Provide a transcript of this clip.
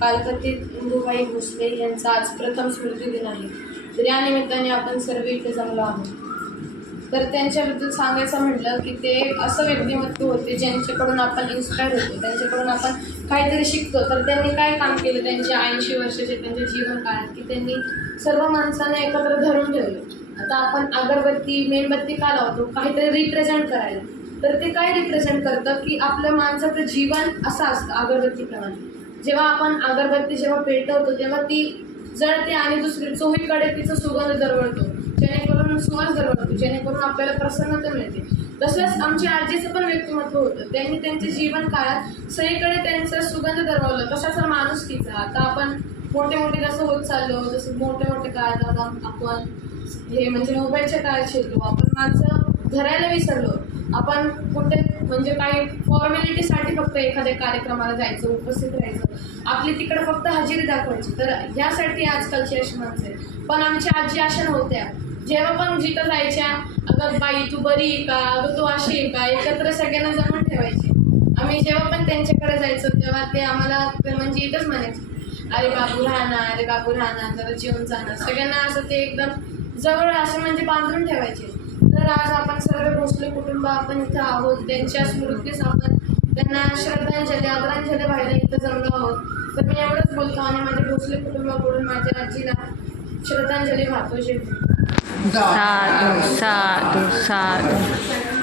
कालकथित इंदुबाई भोसले यांचा आज प्रथम स्मृतिदिन आहे. तर या निमित्ताने आपण सर्व इथे जमलो आहोत. तर त्यांच्याबद्दल सांगायचं म्हटलं की ते असं व्यक्तिमत्व होते ज्यांच्याकडून आपण इन्स्पायर होतो, त्यांच्याकडून आपण काहीतरी शिकतो. तर त्यांनी काय काम केलं त्यांच्या 80 वर्षाचे त्यांच्या जीवन काळात, की त्यांनी सर्व माणसांना एकत्र धरून ठेवलं. आता आपण अगरबत्ती मेणबत्ती का लावतो? काहीतरी रिप्रेझेंट करायला. तर ते काय रिप्रेझेंट करतं की आपल्या माणसाचं जीवन असं असतं अगरबत्तीप्रमाणे. जेव्हा आपण अगरबत्ती जेव्हा पेटवतो तेव्हा ती जळते आणि दुसरी चोहीकडे तिचा सुगंध दरवळतो, जेणेकरून सुवास दरवळतो, जेणेकरून आपल्याला प्रसन्नता मिळते. तसंच आमच्या आजीचं पण व्यक्तिमत्व होतं. त्यांनी त्यांच्या जीवन काळात सगळीकडे त्यांचा सुगंध दरवळला. कशाचा? माणुसकीचा. आता आपण मोठे मोठे जसं होत चाललो, जसं मोठे मोठे काळात आता आपण हे म्हणजे मोबाईलच्या काळात शिरलो, आपण माणसं धरायला विसरलो. आपण कुठे म्हणजे काही फॉर्मॅलिटीसाठी फक्त एखाद्या कार्यक्रमाला जायचं, उपस्थित राहायचं, आपली तिकडे फक्त हजेरी दाखवायची. तर ह्यासाठी आजकालची अशी माणसं आहे. पण आमच्या आजी अशा नव्हत्या. जेव्हा पण जिथं जायच्या, अगं बाई तू बरी आहे का, अगं तू अशी आहे का, एकत्र सगळ्यांना जमून ठेवायचे. आम्ही जेव्हा पण त्यांच्याकडे जायचो तेव्हा ते आम्हाला म्हणजे इथंच म्हणायचे, अरे बाबू राहणार, अरे बाबू राहणार, जरा जेवण जाणार. सगळ्यांना असं ते एकदम जवळ असं म्हणजे बांधून ठेवायचे. तर आज आपण सर्व भोसले कुटुंब आपण इथं आहोत. त्यांच्या स्मृतीस आपण त्यांना श्रद्धांजली आदरांजली व्हायला इथं जमलो आहोत. तर मी एवढंच बोलतो आणि माझ्या भोसले कुटुंबाकडून माझ्या आजीला श्रद्धांजली वाहतो. साधू साधू साधू.